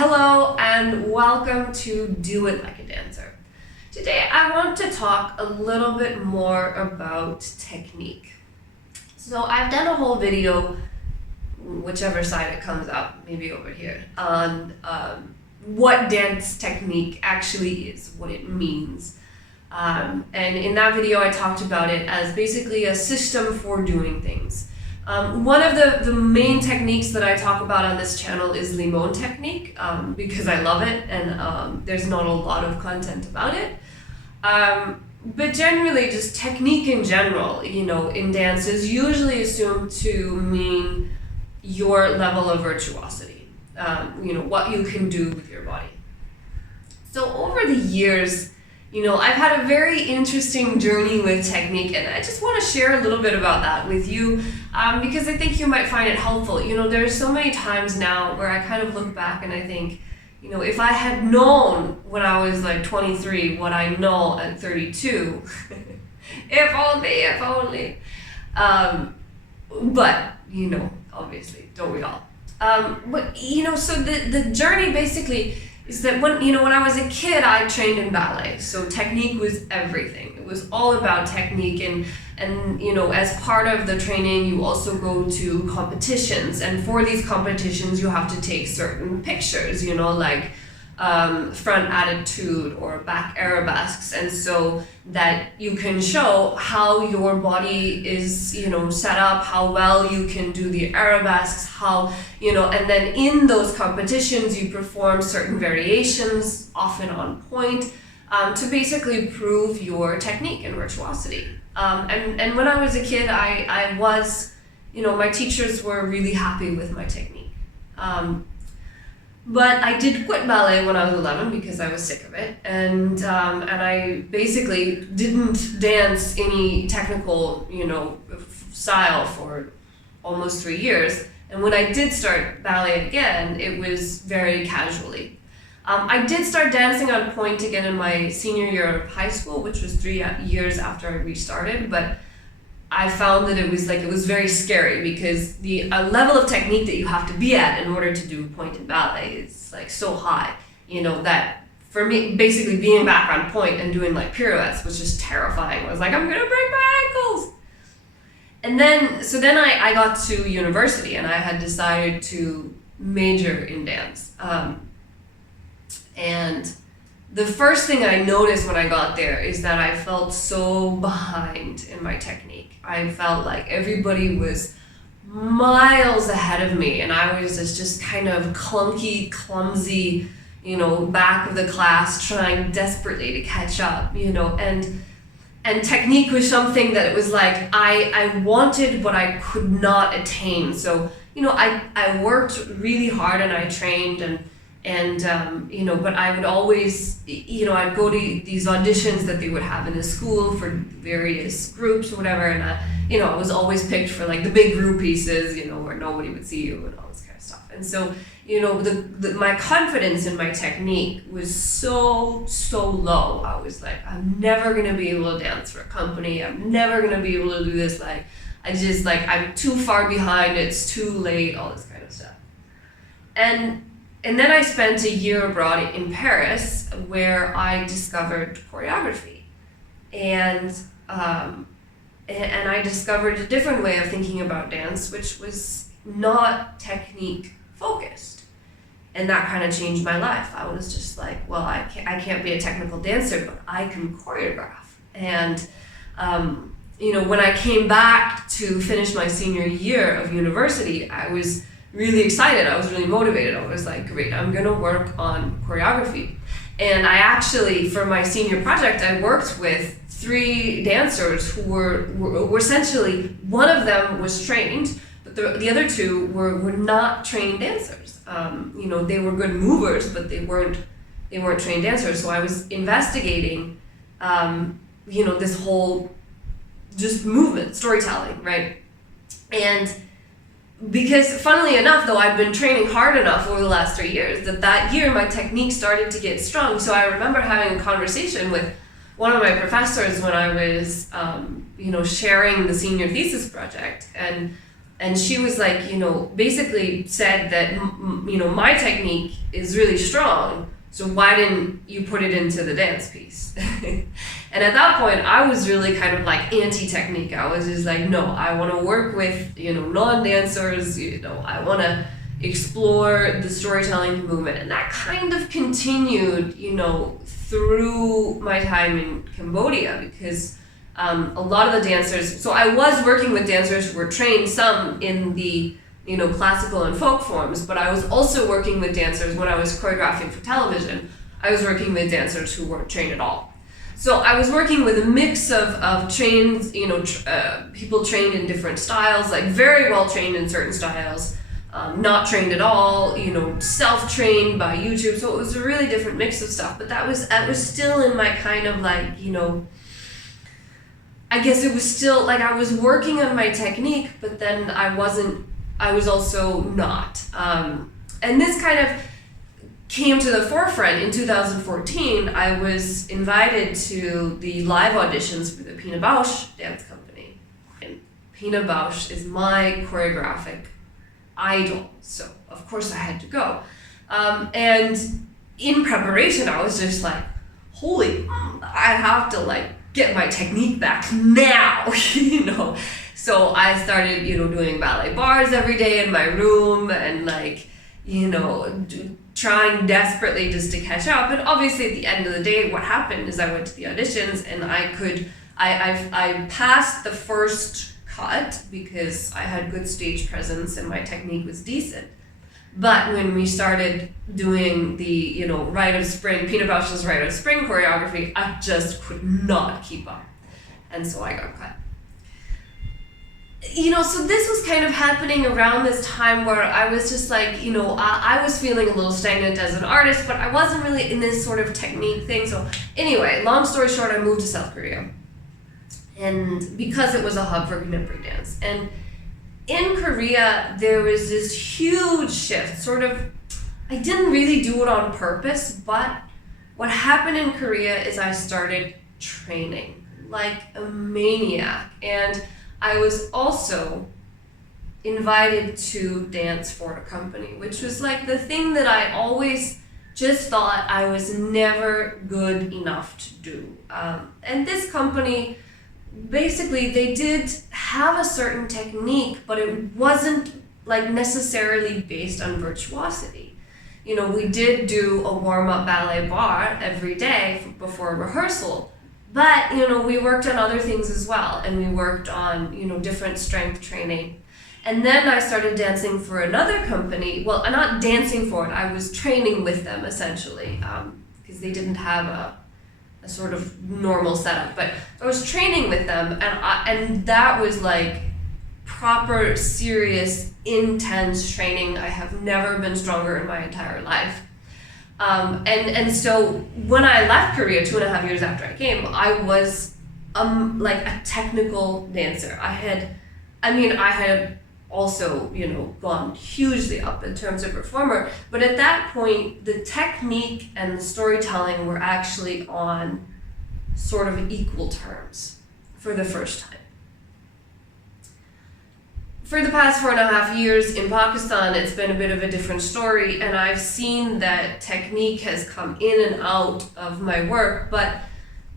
Hello and welcome to Do It Like a Dancer. Today I want to talk a little bit more about technique. So I've done a whole video, whichever side it comes up, maybe over here, on what dance technique actually is, what it means. And in that video I talked about it as basically a system for doing things. One of the main techniques that I talk about on this channel is Limon technique, because I love it and there's not a lot of content about it. But generally, just technique in general, in dance is usually assumed to mean your level of virtuosity, what you can do with your body. So over the years, I've had a very interesting journey with technique, and I just want to share a little bit about that with you because I think you might find it helpful. There's so many times now where I kind of look back and I think, if I had known when I was like 23 what I know at 32, if only. But, obviously, don't we all? But, so the journey basically is that when I was a kid, I trained in ballet, so technique was everything. It was all about technique, and as part of the training, you also go to competitions, and for these competitions, you have to take certain pictures, like front attitude or back arabesques, and so that you can show how your body is, set up, how well you can do the arabesques, how, and then in those competitions you perform certain variations, often on point, to basically prove your technique and virtuosity. And when I was a kid, I was, my teachers were really happy with my technique. But I did quit ballet when I was 11 because I was sick of it, and I basically didn't dance any technical, style for almost 3 years. And when I did start ballet again, it was very casually. I did start dancing on point again in my senior year of high school, which was 3 years after I restarted, but I found that it was very scary because the level of technique that you have to be at in order to do pointed ballet is so high, that for me, basically being back on point and doing pirouettes was just terrifying. I was like, I'm gonna break my ankles. And then I got to university and I had decided to major in dance. And the first thing I noticed when I got there is that I felt so behind in my technique. I felt like everybody was miles ahead of me, and I was just kind of clunky, clumsy, back of the class, trying desperately to catch up, and technique was something that it was like I wanted but I could not attain. So, I worked really hard and I trained and but I would always, I'd go to these auditions that they would have in the school for various groups or whatever, and I was always picked for the big group pieces, where nobody would see you and all this kind of stuff. And so, my confidence in my technique was so low. I was like, I'm never gonna be able to dance for a company. I'm never gonna be able to do this. I'm too far behind. It's too late. All this kind of stuff. And then I spent a year abroad in Paris where I discovered choreography. And I discovered a different way of thinking about dance, which was not technique focused. And that kind of changed my life. I was just like, well, I can't be a technical dancer, but I can choreograph. And when I came back to finish my senior year of university, I was really excited. I was really motivated. I was like, great, I'm gonna work on choreography. And I actually, for my senior project, I worked with 3 dancers who were essentially, one of them was trained, but the other 2 were not trained dancers. They were good movers, but they weren't trained dancers. So I was investigating, this whole just movement, storytelling, right? And because funnily enough, though, I've been training hard enough over the last 3 years that year my technique started to get strong. So I remember having a conversation with one of my professors when I was, sharing the senior thesis project, and And she was like, basically said that, my technique is really strong, so why didn't you put it into the dance piece? And at that point, I was really kind of like anti-technique. I was just like, no, I want to work with, non-dancers, I want to explore the storytelling movement. And that kind of continued, through my time in Cambodia, because a lot of the dancers, so I was working with dancers who were trained, some in the classical and folk forms, but I was also working with dancers when I was choreographing for television. I was working with dancers who weren't trained at all. So I was working with a mix of trained, people trained in different styles, like very well trained in certain styles, not trained at all, self-trained by YouTube. So it was a really different mix of stuff, but that was still in my kind of like, I guess it was still like I was working on my technique, but then I was also not. And this kind of came to the forefront in 2014. I was invited to the live auditions for the Pina Bausch dance company. And Pina Bausch is my choreographic idol, so of course I had to go. And in preparation, I was just like, I have to like get my technique back now, So I started, doing ballet bars every day in my room and like, trying desperately just to catch up. And obviously at the end of the day, what happened is I went to the auditions and I passed the first cut because I had good stage presence and my technique was decent. But when we started doing the, Rite of Spring, Pina Bausch's Rite of Spring choreography, I just could not keep up. And so I got cut. So this was kind of happening around this time where I was just like, I was feeling a little stagnant as an artist, but I wasn't really in this sort of technique thing. So anyway, long story short, I moved to South Korea. And because it was a hub for contemporary dance. And in Korea, there was this huge shift, I didn't really do it on purpose, but what happened in Korea is I started training like a maniac. And I was also invited to dance for a company, which was like the thing that I always just thought I was never good enough to do. And this company, basically, they did have a certain technique, but it wasn't like necessarily based on virtuosity. We did do a warm-up ballet bar every day before rehearsal, but we worked on other things as well, and we worked on different strength training. And then I started dancing for another company. Well, I'm not dancing for it, I was training with them essentially, because they didn't have a sort of normal setup, but I was training with them, and that was like proper, serious, intense training. I have never been stronger in my entire life. And so when I left Korea 2.5 years after I came, I was like a technical dancer. I had also, gone hugely up in terms of performer, but at that point, the technique and the storytelling were actually on sort of equal terms for the first time. For the past 4.5 years in Pakistan, it's been a bit of a different story, and I've seen that technique has come in and out of my work, but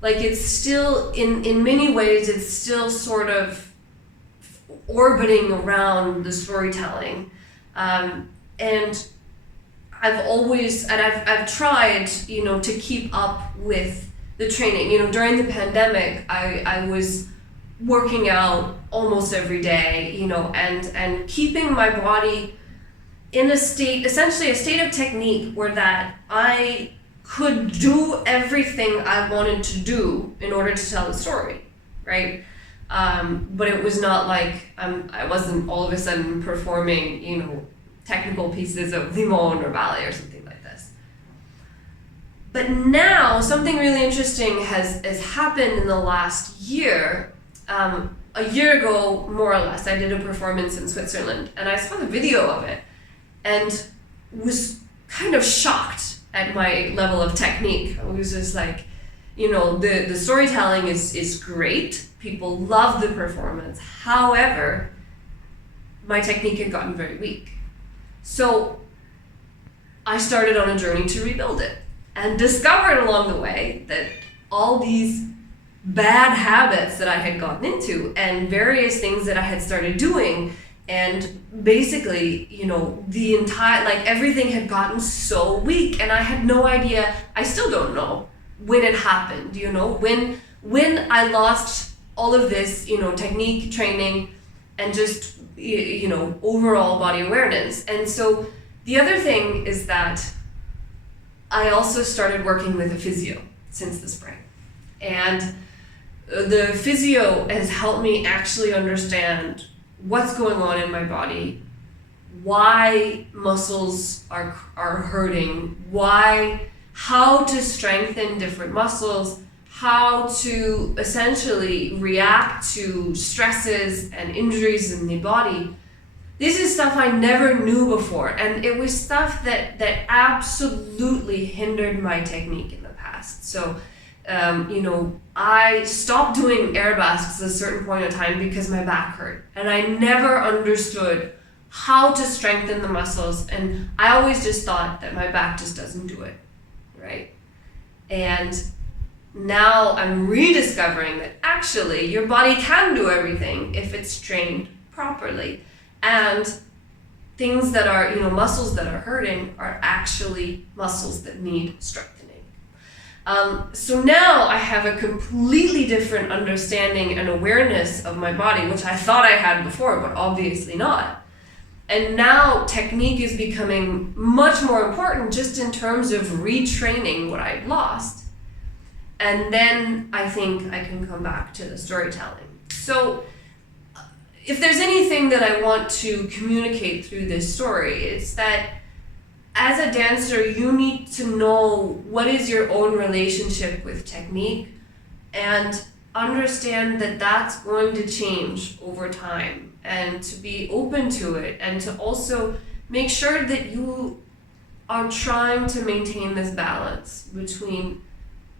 like it's still, in many ways, it's still sort of orbiting around the storytelling. And I've tried, to keep up with the training. During the pandemic, I was working out almost every day, and keeping my body in essentially a state of technique where that I could do everything I wanted to do in order to tell the story, right? But it was not like I wasn't all of a sudden performing, technical pieces of limon or ballet or something like this. But now something really interesting has happened in the last year. A year ago, more or less, I did a performance in Switzerland, and I saw the video of it and was kind of shocked at my level of technique. I was just like, the storytelling is great. People love the performance. However, my technique had gotten very weak. So I started on a journey to rebuild it and discovered along the way that all these bad habits that I had gotten into and various things that I had started doing, and basically, the entire, everything had gotten so weak, and I had no idea, I still don't know when it happened, when I lost all of this, technique, training, and just, overall body awareness. And so the other thing is that I also started working with a physio since the spring. And the physio has helped me actually understand what's going on in my body, why muscles are hurting, how to strengthen different muscles, how to essentially react to stresses and injuries in the body. This is stuff I never knew before, and it was stuff that absolutely hindered my technique in the past. So, I stopped doing air basks at a certain point in time because my back hurt, and I never understood how to strengthen the muscles, and I always just thought that my back just doesn't do it, right? And now I'm rediscovering that actually your body can do everything if it's trained properly. And things that are, muscles that are hurting are actually muscles that need strengthening. So now I have a completely different understanding and awareness of my body, which I thought I had before, but obviously not. And now technique is becoming much more important just in terms of retraining what I've lost. And then I think I can come back to the storytelling. So if there's anything that I want to communicate through this story, it's that as a dancer, you need to know what is your own relationship with technique and understand that that's going to change over time, and to be open to it, and to also make sure that you are trying to maintain this balance between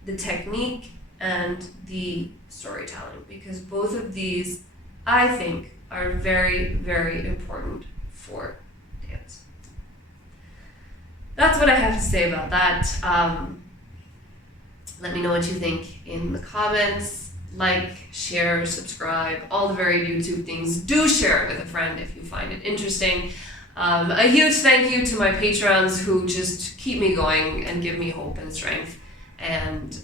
the technique and the storytelling, because both of these, I think, are very, very important for dance. That's what I have to say about that. Let me know what you think in the comments. Like, share, subscribe, all the varied YouTube things. Do share it with a friend if you find it interesting. A huge thank you to my patrons who just keep me going and give me hope and strength. And